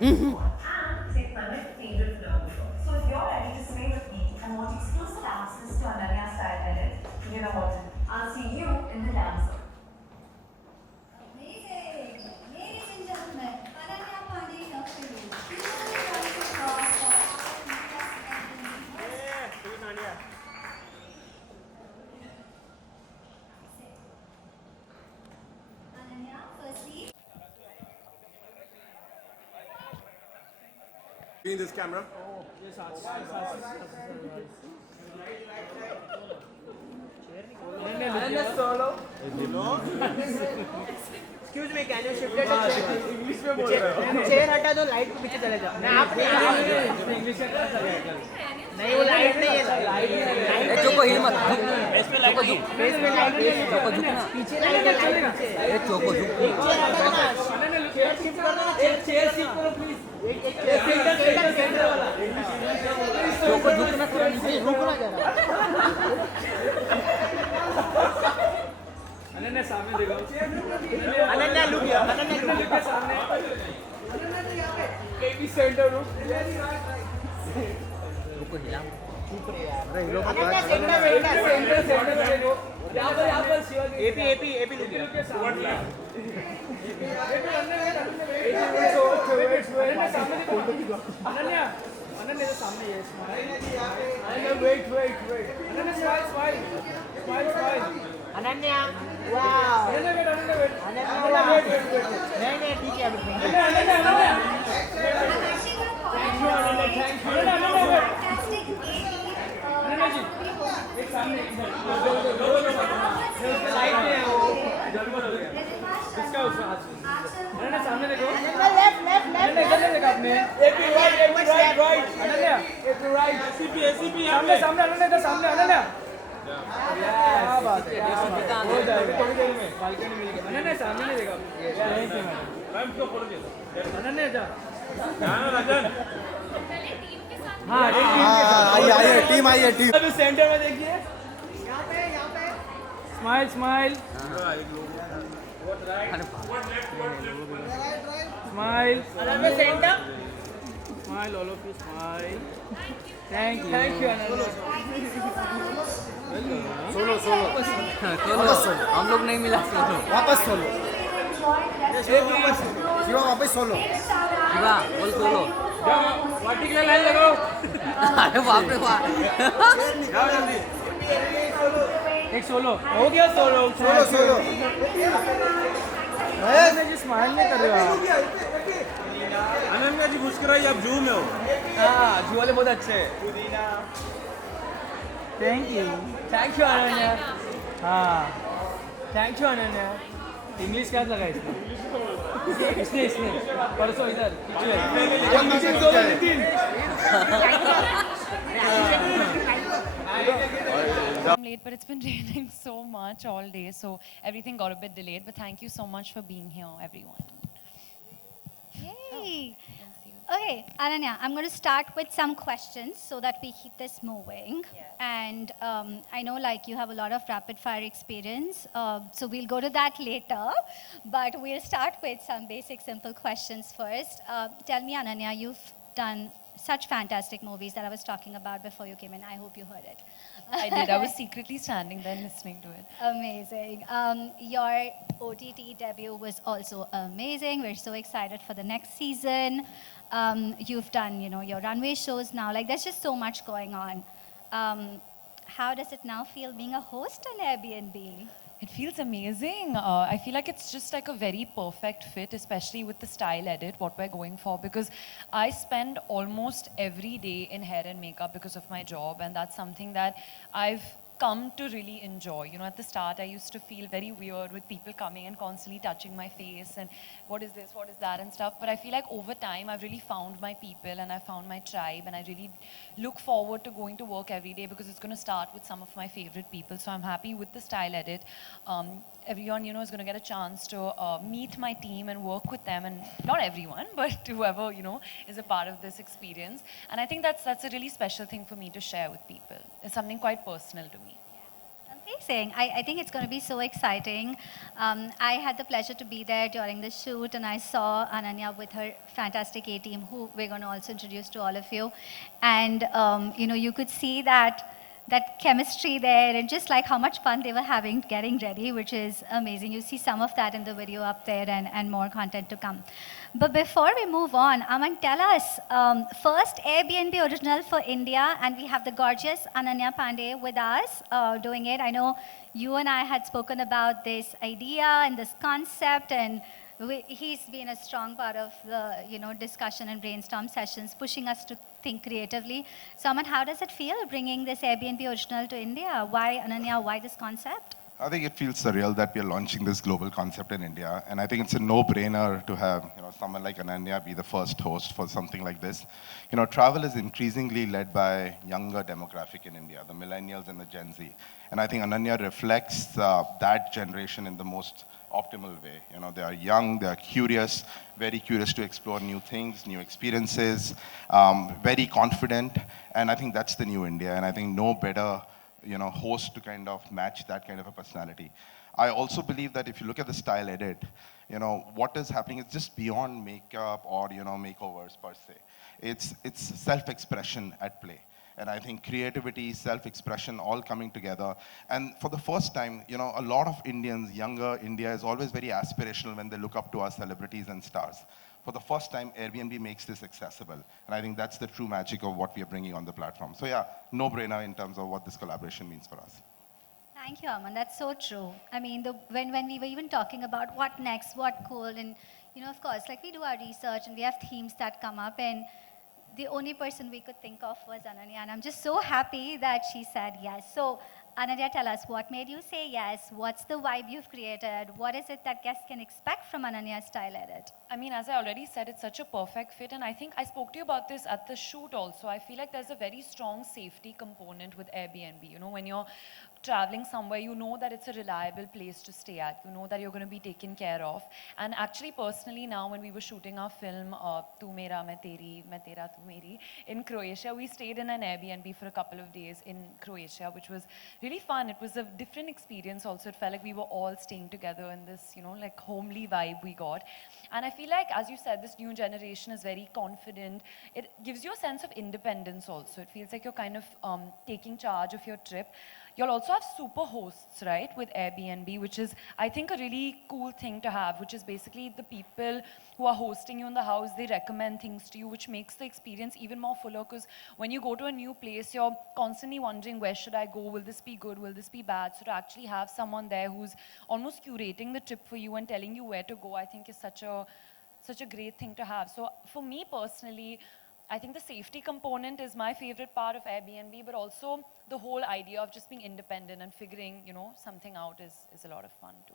and pick my favorite film. So if you're ready to slay with me and want exclusive access to Ananya style edit, you know what? I'll see you in the dance zone. Amazing! Ladies and gentlemen, Ananya Pandey here for you. Beautiful voice across for our India's Ananya, firstly. In this camera. Excuse me can you shift it English में बोल रहे हो chair हटा दो light के पीछे चले जाओ मैं आप इंग्लिश में नहीं वो लाइट नहीं है लाइट चोको हिल मत चोको झुक फेस में लाइट नहीं है चोको झुक ना पीछे लाइट है ए चोको झुक चेयर हटा ना चेयर शिफ्ट कर दो एक चेयर शिफ्ट करो प्लीज एक सेंटर वाला चोको झुक ना थोड़ा नीचे रुको ना जरा अनन्या सामने देखो अनन्या लुक के सामने बेबी सेंटर रुक रुको हिला अनन्या सेंटर देखो यहाँ पर शिवाजी एपी लुक के सामने अनन्या अनन्या तो सामने है smile Ananya wait Ananya smile Ananya wow Ananya wait Ananya wait नहीं ठीक है अनन्या जी एक सामने लाइट में है वो जलमल हो गया इसका उसका हाथ अनन्या सामने देखो लेफ्ट अनन्या इधर देखा आपने AP right Ananya AP right ACP सामने अनन्या इधर सामने अनन्या क्या बात है हो जाएगा थोड़ी देर में बालकनी मिल गई अनन्या सामने नहीं देखा थैंक यू मैम क्यों फोटो दिया अनन्या जा राजन हाँ आइए टीम आइए टीम अभी सेंटर में देखिए यहाँ पे smile smile smile Ananya centre smile all of you smile thank you solo हम लोग नहीं मिला सोलो वापस सोलो शिवा वापस सोलो शिवा बोल सोलो वाटी के लिए लाइन लगाओ अरे बाप रे बाप एक सोलो हो गया सोलो सोलो अनन्या जी स्माइल नहीं कर रहे हो आप अनन्या जी मुस्कुराइए आप जू में हो हाँ जी वाले बहुत अच्छे हैं थैंक यू अनन्या हाँ थैंक यू अनन्या इंग्लिश क्या लगा इसने परसों इधर I'm late, but it's been raining so much all day, so everything got a bit delayed. But thank you so much for being here, everyone. Yay! Okay, Ananya, I'm going to start with some questions so that we keep this moving. And I know like you have a lot of rapid fire experience, so we'll go to that later. But we'll start with some basic simple questions first. Tell me, Ananya, you've done such fantastic movies that I was talking about before you came in. I hope you heard it. I did. I was secretly standing there listening to it. Amazing. Your OTT debut was also amazing. We're so excited for the next season. You've done, your runway shows now. Like, there's just so much going on. How does it now feel being a host on Airbnb? It feels amazing. I feel like it's just like a very perfect fit, especially with the style edit, what we're going for, because I spend almost every day in hair and makeup because of my job, and that's something that I've come to really enjoy. At the start, I used to feel very weird with people coming and constantly touching my face and what is this, what is that and stuff. But I feel like over time, I've really found my people and I found my tribe, and I really look forward to going to work every day because it's going to start with some of my favorite people. So I'm happy with the style edit. Everyone, is going to get a chance to meet my team and work with them, and not everyone, but whoever, is a part of this experience. And I think that's a really special thing for me to share with people. It's something quite personal to me. Amazing. I think it's going to be so exciting. I had the pleasure to be there during the shoot, and I saw Ananya with her fantastic A team, who we're going to also introduce to all of you. And you could see that chemistry there, and just like how much fun they were having getting ready, which is amazing. You see some of that in the video up there, and more content to come. But before we move on, Aman, tell us, first Airbnb original for India, and we have the gorgeous Ananya Pandey with us doing it. I know you and I had spoken about this idea and this concept, and he's been a strong part of the discussion and brainstorm sessions, pushing us to think creatively. So, Aman, how does it feel bringing this Airbnb original to India? Why Ananya? Why this concept? I think it feels surreal that we are launching this global concept in India, and I think it's a no-brainer to have someone like Ananya be the first host for something like this. Travel is increasingly led by younger demographic in India, the millennials and the Gen Z, and I think Ananya reflects that generation in the most optimal way. They are young, they are curious, very curious to explore new things, new experiences, very confident, and I think that's the new India, and I think no better host to kind of match that kind of a personality. I also believe that if you look at the style edit, what is happening is just beyond makeup or makeovers per se. It's self-expression at play. And I think creativity, self-expression, all coming together. And for the first time, a lot of Indians, younger India is always very aspirational when they look up to our celebrities and stars. For the first time, Airbnb makes this accessible. And I think that's the true magic of what we are bringing on the platform. So yeah, no-brainer in terms of what this collaboration means for us. Thank you, Aman. That's so true. I mean, when we were even talking about what next, what cool, and of course, like we do our research and we have themes that come up, and the only person we could think of was Ananya, and I'm just so happy that she said yes. So, Ananya, tell us, what made you say yes? What's the vibe you've created? What is it that guests can expect from Ananya's style edit? I mean, as I already said, it's such a perfect fit, and I think I spoke to you about this at the shoot also. I feel like there's a very strong safety component with Airbnb. When you're traveling somewhere, you know that it's a reliable place to stay at. You know that you're going to be taken care of. And actually, personally, now when we were shooting our film, Tu Mera, Main Teri, Main Tera, Tu Meri, in Croatia, we stayed in an Airbnb for a couple of days in Croatia, which was really fun. It was a different experience also. It felt like we were all staying together in this, like homely vibe we got. And I feel like, as you said, this new generation is very confident. It gives you a sense of independence also. It feels like you're kind of taking charge of your trip. You'll also have super hosts, right, with Airbnb, which is, I think, a really cool thing to have, which is basically the people who are hosting you in the house, they recommend things to you, which makes the experience even more fuller, because when you go to a new place, you're constantly wondering, where should I go? Will this be good? Will this be bad? So to actually have someone there who's almost curating the trip for you and telling you where to go, I think is such a great thing to have. So for me personally, I think the safety component is my favorite part of Airbnb, but also the whole idea of just being independent and figuring, something out is a lot of fun too.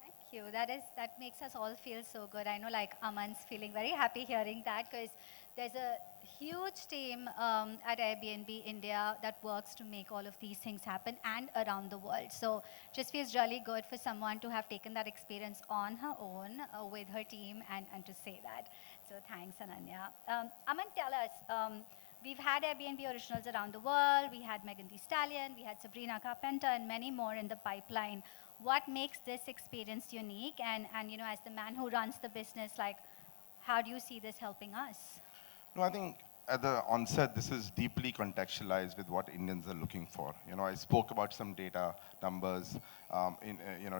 Thank you. That makes us all feel so good. I know, like, Aman's feeling very happy hearing that, because there's a huge team at Airbnb India that works to make all of these things happen and around the world. So just feels really good for someone to have taken that experience on her own with her team and to say that. So thanks, Ananya. Aman, tell us, we've had Airbnb originals around the world. We had Megan Thee Stallion, we had Sabrina Carpenter, and many more in the pipeline. What makes this experience unique? And as the man who runs the business, like, how do you see this helping us? No, I think at the onset, this is deeply contextualized with what Indians are looking for. I spoke about some data numbers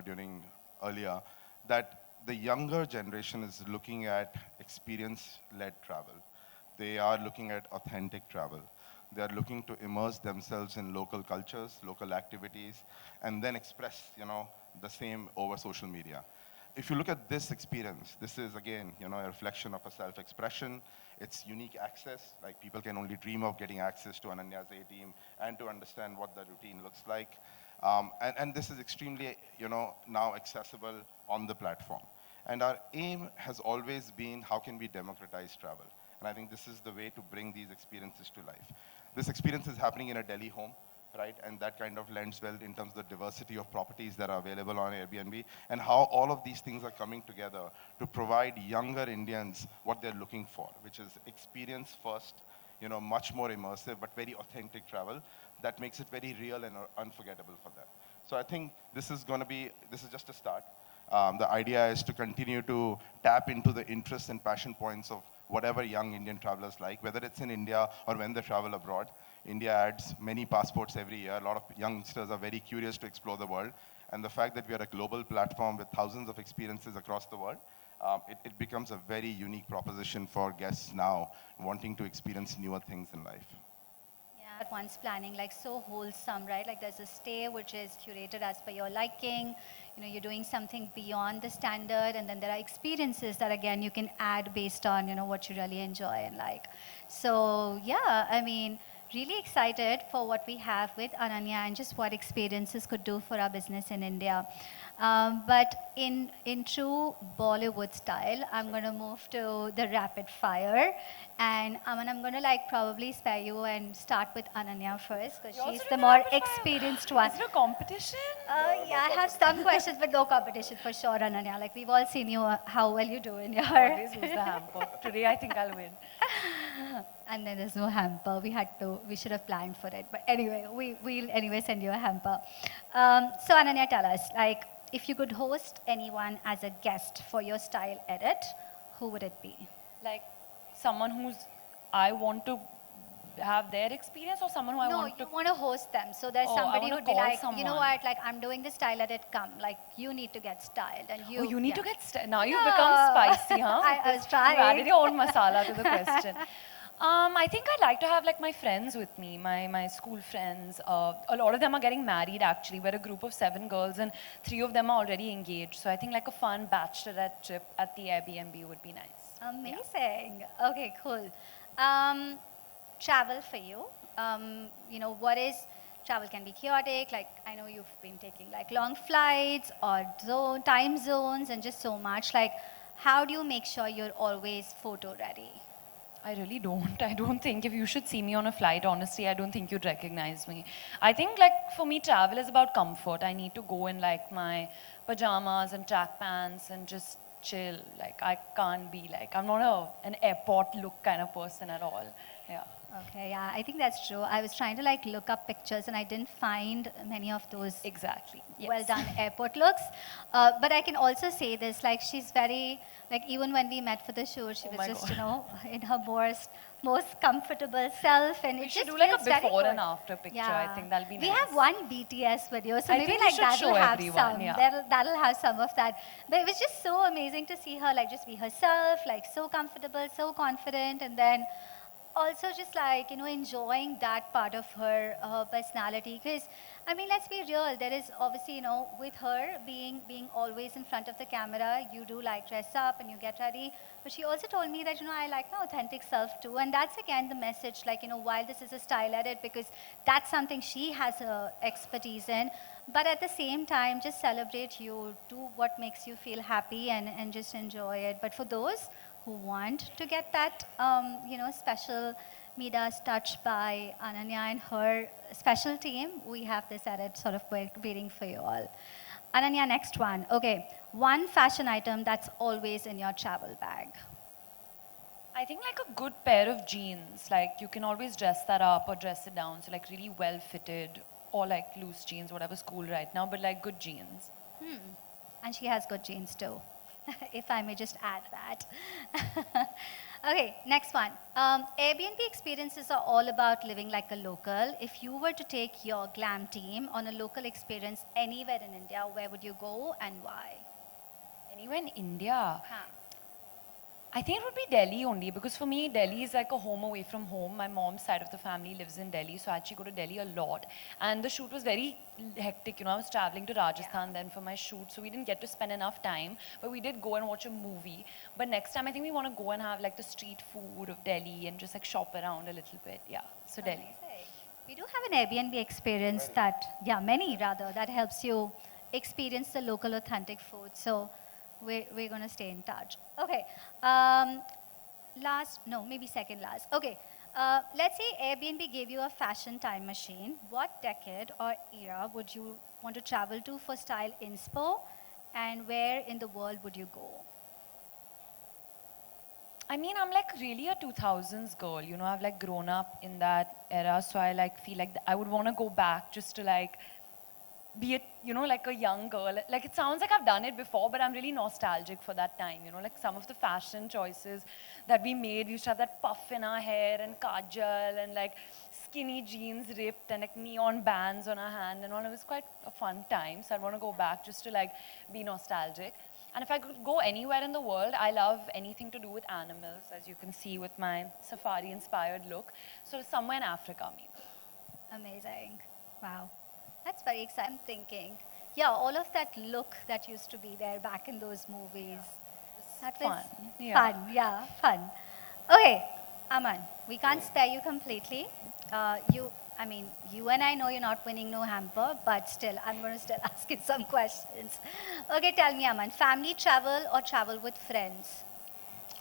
during earlier, that the younger generation is looking at experience-led travel. They are looking at authentic travel. They are looking to immerse themselves in local cultures, local activities, and then express, the same over social media. If you look at this experience, this is, again, a reflection of a self-expression. It's unique access, like people can only dream of getting access to Ananya's A team and to understand what the routine looks like. And this is extremely, now accessible on the platform. And our aim has always been, how can we democratize travel? And I think this is the way to bring these experiences to life. This experience is happening in a Delhi home, right? And that kind of lends well in terms of the diversity of properties that are available on Airbnb, and how all of these things are coming together to provide younger Indians what they're looking for, which is experience first, much more immersive, but very authentic travel that makes it very real and unforgettable for them. So I think this is just a start. The idea is to continue to tap into the interests and passion points of whatever young Indian travelers like, whether it's in India or when they travel abroad. India adds many passports every year. A lot of youngsters are very curious to explore the world. And the fact that we are a global platform with thousands of experiences across the world, it becomes a very unique proposition for guests now wanting to experience newer things in life. Yeah, at once planning, like so wholesome, right? Like there's a stay which is curated as per your liking. You know, you're doing something beyond the standard, and then there are experiences that again you can add based on, you know, what you really enjoy and like. So yeah, I mean, really excited for what we have with Ananya and just what experiences could do for our business in India. But in true Bollywood style, I'm going to move to the rapid fire. And Aman, I'm going to like probably spare you and start with Ananya first because You're she's also the doing more rapid fire? experienced one. Is it a competition? Yeah, I have some questions, but no competition for sure, Ananya. Like we've all seen you, how well you do in your. Always lose the hamper. Today I think I'll win. And then there's no hamper. We should have planned for it. But anyway, we'll anyway send you a hamper. So Ananya, tell us, like, if you could host anyone as a guest for your style edit, who would it be? Like someone who's I want to have their experience or someone who I No, want to you want to host them. So there's Oh, I somebody wanna who'd be call like, you know someone. what, like I'm doing the style edit, come. Like you need to get styled. And you, Oh, you need yeah. to get now you've become spicy, huh? I was You trying. added your own masala to the question. I think I'd like to have like my friends with me, my school friends. A lot of them are getting married actually. We're a group of 7 girls and 3 of them are already engaged. So I think like a fun bachelorette trip at the Airbnb would be nice. Amazing. Okay, cool. Travel for you. You know, what is travel can be chaotic. Like I know you've been taking like long flights or time zones and just so much. Like, how do you make sure you're always photo ready? I really don't. I don't think if you should see me on a flight, honestly, I don't think you'd recognize me. I think like for me, travel is about comfort. I need to go in like my pajamas and track pants and just chill. Like I can't be like, I'm not an airport look kind of person at all. Yeah. Okay, yeah, I think that's true. I was trying to like look up pictures and I didn't find many of those Exactly. Yes. well done airport looks. But I can also say this, like she's very, like even when we met for the shoot, she Oh was my just, God. you know, in her most comfortable self and We it should just do like a feels very before and good. after picture. I think that'll be We nice. have one BTS video, so I maybe think we like should that'll show have everyone, some. yeah. That'll have some of that. But it was just so amazing to see her like just be herself, like so comfortable, so confident, and then also just like, you know, enjoying that part of her personality. Because I mean, let's be real, there is obviously, you know, with her being always in front of the camera, you do like dress up and you get ready, but she also told me that, you know, I like my authentic self too. And that's again the message, like, you know, while this is a style edit, because that's something she has expertise in, but at the same time just celebrate you, do what makes you feel happy, and just enjoy it. But for those who want to get that, you know, special Midas touch by Ananya and her special team, we have this edit sort of waiting for you all. Ananya, next one. Okay, one fashion item that's always in your travel bag. I think like a good pair of jeans. Like you can always dress that up or dress it down. So like really well fitted or like loose jeans, whatever's cool right now, but like good jeans. And she has good genes too, if I may just add that. Okay, next one. Airbnb experiences are all about living like a local. If you were to take your glam team on a local experience anywhere in India, where would you go and why? Anywhere in India. Huh. I think it would be Delhi only because for me, Delhi is like a home away from home. My mom's side of the family lives in Delhi, so I actually go to Delhi a lot. And the shoot was very hectic, you know, I was traveling to Rajasthan then for my shoot, so we didn't get to spend enough time, but we did go and watch a movie. But next time, I think we want to go and have like the street food of Delhi and just like shop around a little bit, yeah. So Delhi. Amazing. We do have an Airbnb experience many rather, that helps you experience the local authentic food. So we're going to stay in touch. Okay. Maybe second last. Okay. Let's say Airbnb gave you a fashion time machine. What decade or era would you want to travel to for style inspo, and where in the world would you go? I mean, I'm like really a 2000s girl, you know, I've like grown up in that era, so I like feel like I would want to go back just to like be you know, like a young girl. Like it sounds like I've done it before, but I'm really nostalgic for that time. You know, like some of the fashion choices that we made. We used to have that puff in our hair and kajal and like skinny jeans ripped and like neon bands on our hand and all. It was quite a fun time. So I want to go back just to like be nostalgic. And if I could go anywhere in the world, I love anything to do with animals, as you can see with my safari-inspired look. So somewhere in Africa, maybe. Amazing. Wow. That's very exciting. I'm thinking, yeah, all of that look that used to be there back in those movies. That was fun, yeah. fun. Yeah, fun. Okay, Aman, we can't spare you completely. You and I know you're not winning no hamper, but still, I'm going to still ask you some questions. Okay, tell me, Aman, family travel or travel with friends?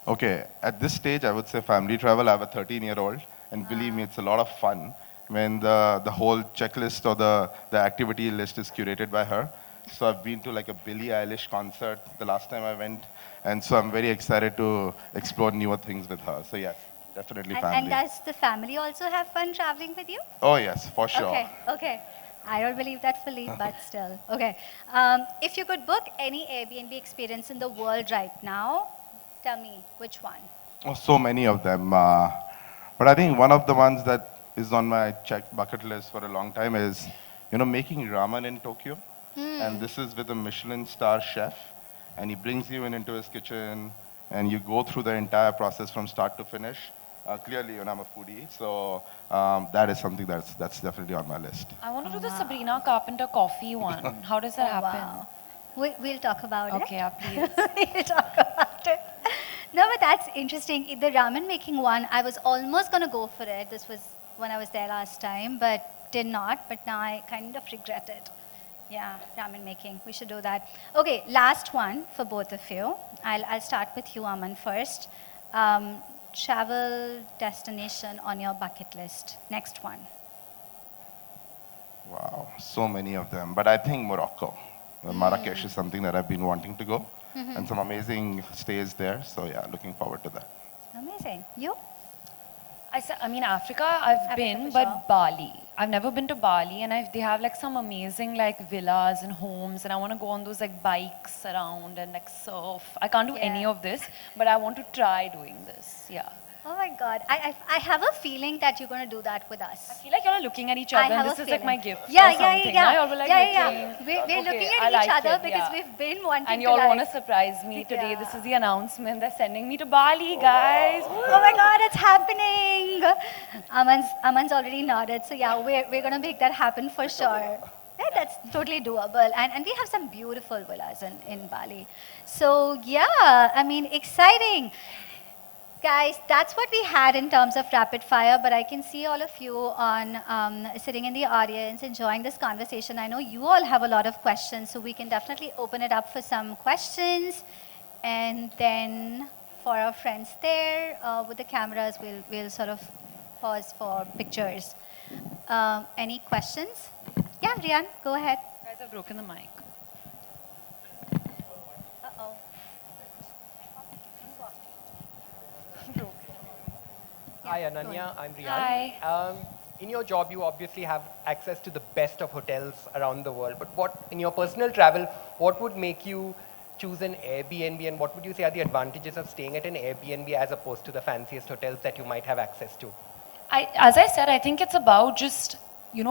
Okay, at this stage, I would say family travel. I have a 13-year-old, and believe me, it's a lot of fun when the whole checklist or the activity list is curated by her. So I've been to like a Billie Eilish concert the last time I went, and so I'm very excited to explore newer things with her. So yes, definitely family. And does the family also have fun traveling with you? Oh yes, for sure. Okay, okay. I don't believe that fully, but still. Okay. If you could book any Airbnb experience in the world right now, tell me which one. Oh, so many of them. But I think one of the ones that is on my check bucket list for a long time is, making ramen in Tokyo. And this is with a Michelin star chef. And he brings you into his kitchen, and you go through the entire process from start to finish. Clearly, I'm a foodie, so that is something that's definitely on my list. I want to do the Sabrina Carpenter coffee one. How does that happen? Wow. We'll talk about it. Okay, yeah, please. We'll talk about it. No, but that's interesting. The ramen making one, I was almost going to go for it. This was when I was there last time, but did not. But now I kind of regret it. Yeah, ramen making. We should do that. Okay, last one for both of you. I'll start with you, Aman, first. Travel destination on your bucket list. Next one. Wow, so many of them. But I think Morocco. Marrakesh is something that I've been wanting to go. And some amazing stays there. So yeah, looking forward to that. Amazing. You? I mean, Africa, I've Africa been, for but sure. Bali. I've never been to Bali, and they have like some amazing like villas and homes, and I want to go on those like bikes around and like surf. I can't do any Yeah. of this, but I want to try doing this. Yeah. Oh my God. I have a feeling that you're going to do that with us. I feel like y'all are looking at each I other, have and a this is like my feeling. gift Yeah, or yeah, something. yeah. Now y'all were like Yeah. looking. We're Okay, looking I at each like other it, because yeah. we've been wanting And to y'all want to like... surprise me today. Yeah. This is the announcement. They're sending me to Bali, guys. Oh my God, it's happening. Aman's already nodded. So yeah, we're going to make that happen for sure. Yeah, that's totally doable. And we have some beautiful villas in Bali. So yeah, I mean, exciting. Guys, that's what we had in terms of rapid fire, but I can see all of you on sitting in the audience enjoying this conversation. I know you all have a lot of questions, so we can definitely open it up for some questions. And then for our friends there with the cameras, we'll sort of pause for pictures. Any questions? Yeah, Rian, go ahead. Guys, I've broken the mic. Uh-oh. Hi, Yeah, go Ananya. ahead. I'm Rian. Hi. In your job, you obviously have access to the best of hotels around the world. But in your personal travel, what would make you choose an Airbnb, and what would you say are the advantages of staying at an Airbnb as opposed to the fanciest hotels that you might have access to? As I said, I think it's about just,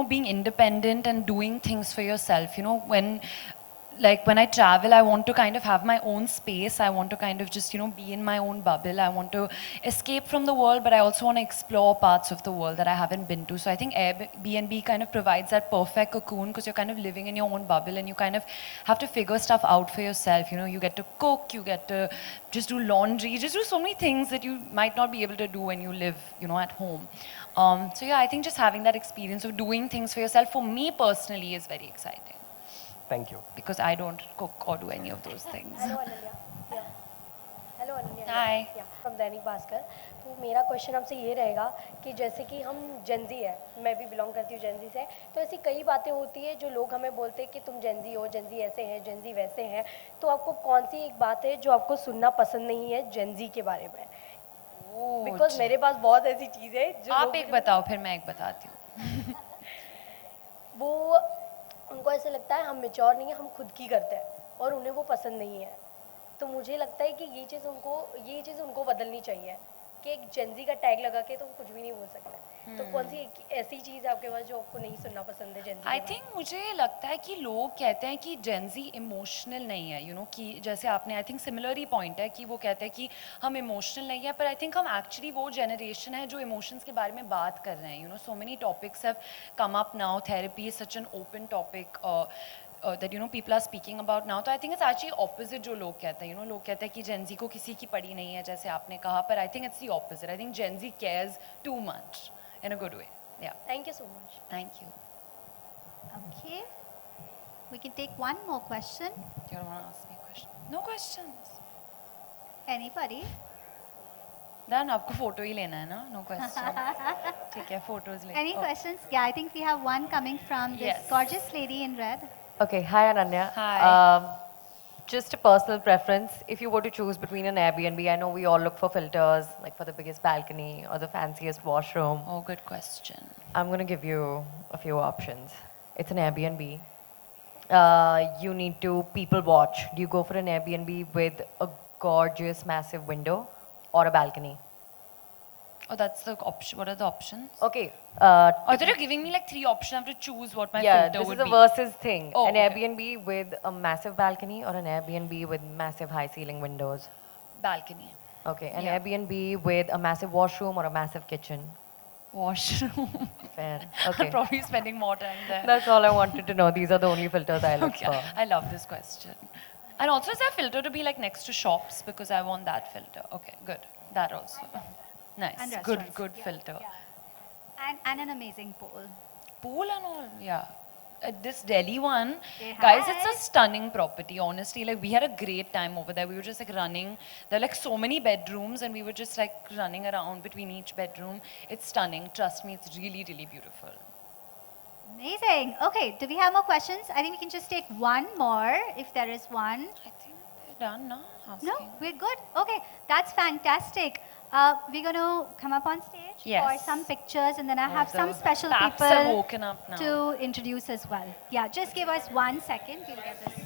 being independent and doing things for yourself. When I travel, I want to kind of have my own space. I want to kind of just, be in my own bubble. I want to escape from the world, but I also want to explore parts of the world that I haven't been to. So I think Airbnb kind of provides that perfect cocoon because you're kind of living in your own bubble and you kind of have to figure stuff out for yourself. You get to cook, you get to just do laundry, just do so many things that you might not be able to do when you live, at home. So yeah, I think just having that experience of doing things for yourself, for me personally, is very exciting. Thank you. Because I don't cook or do any of those things. Hello Ananya या hello Ananya Hi. या from Dainik Bhaskar. तो मेरा question आपसे ये रहेगा कि जैसे कि हम जेनजी है, मैं भी बिलोंग करती हूँ जेनजी से, तो ऐसी कई बातें होती है जो लोग हमें बोलते हैं कि तुम जेनजी हो, जेनजी ऐसे हैं, जेनजी वैसे हैं। तो आपको कौन सी एक बात है जो आपको सुनना पसंद नहीं है जेनजी के बारे में? बिकॉज मेरे पास बहुत ऐसी चीज़ है जो आप एक बताओ, फिर मैं एक बताती हूँ। वो उनको ऐसे लगता है हम मेच्योर नहीं है, हम खुद की करते हैं और उन्हें वो पसंद नहीं है। तो मुझे लगता है कि ये चीज़ उनको बदलनी चाहिए कि एक जेंजी का टैग लगा के तो कुछ भी नहीं बोल सकते। तो कौन सी एक ऐसी चीज़ है आपके पास जो आपको नहीं सुनना पसंद है जेंजी? आई थिंक मुझे लगता है कि लोग कहते हैं कि जेंजी इमोशनल नहीं है, यू नो, कि जैसे आपने I think similar he point है कि वो कहते हैं कि हम इमोशनल नहीं है, पर आई थिंक हम एक्चुअली वो जनरेशन है जो इमोशंस के बारे में बात कर रहे हैं। You know, so many topics have come up now, therapy is such an open topic that you know people are speaking about now. तो I think it's actually opposite जो लोग कहते हैं, you know, लोग कहते हैं कि Gen Z को किसी की पड़ी नहीं है जैसे आपने कहा, पर I think it's the opposite. I think Gen Z cares too much in a good way. Yeah. Thank you so much. Thank you. Okay. We can take one more question. Do you want to ask me a question? No questions. Anybody? Then आपको photo ही लेना है ना? No question. ठीक है, photos ले. Any Oh. questions? Yeah, I think we have one coming from this Yes. gorgeous lady in red. Okay, hi Ananya. Hi. Just a personal preference. If you were to choose between an Airbnb, I know we all look for filters, like for the biggest balcony or the fanciest washroom. Oh, good question. I'm going to give you a few options. It's an Airbnb. You need to people watch. Do you go for an Airbnb with a gorgeous, massive window or a balcony? Oh, that's the option. What are the options? Okay. Oh, thought you're giving me like 3 options. I have to choose what my Yeah, filter this would is a be. versus thing. Oh, an okay. Airbnb with a massive balcony or an Airbnb with massive high ceiling windows? Balcony. Okay, an Yeah. Airbnb with a massive washroom or a massive kitchen? Washroom. Fair. Okay. Probably spending more time there. That's all I wanted to know. These are the only filters I look Okay, for. I love this question. And also, is there a filter to be like next to shops because I want that filter? Okay, good. That also. Nice. And Good, restaurants. good filter. And an amazing pool. Pool and all, yeah. This Delhi one, Hey, guys, it's hi. a stunning property. Honestly, like we had a great time over there. We were just like running. There are like so many bedrooms, and we were just like running around between each bedroom. It's stunning. Trust me, it's really, really beautiful. Amazing. Okay, do we have more questions? I think we can just take one more if there is one. I think we're done now. No, we're good. Okay, that's fantastic. We're going to come up on stage for Yes. some pictures, and then I have the some special taps have people woken up now. to introduce as well. Yeah, just give us 1 second. We'll get this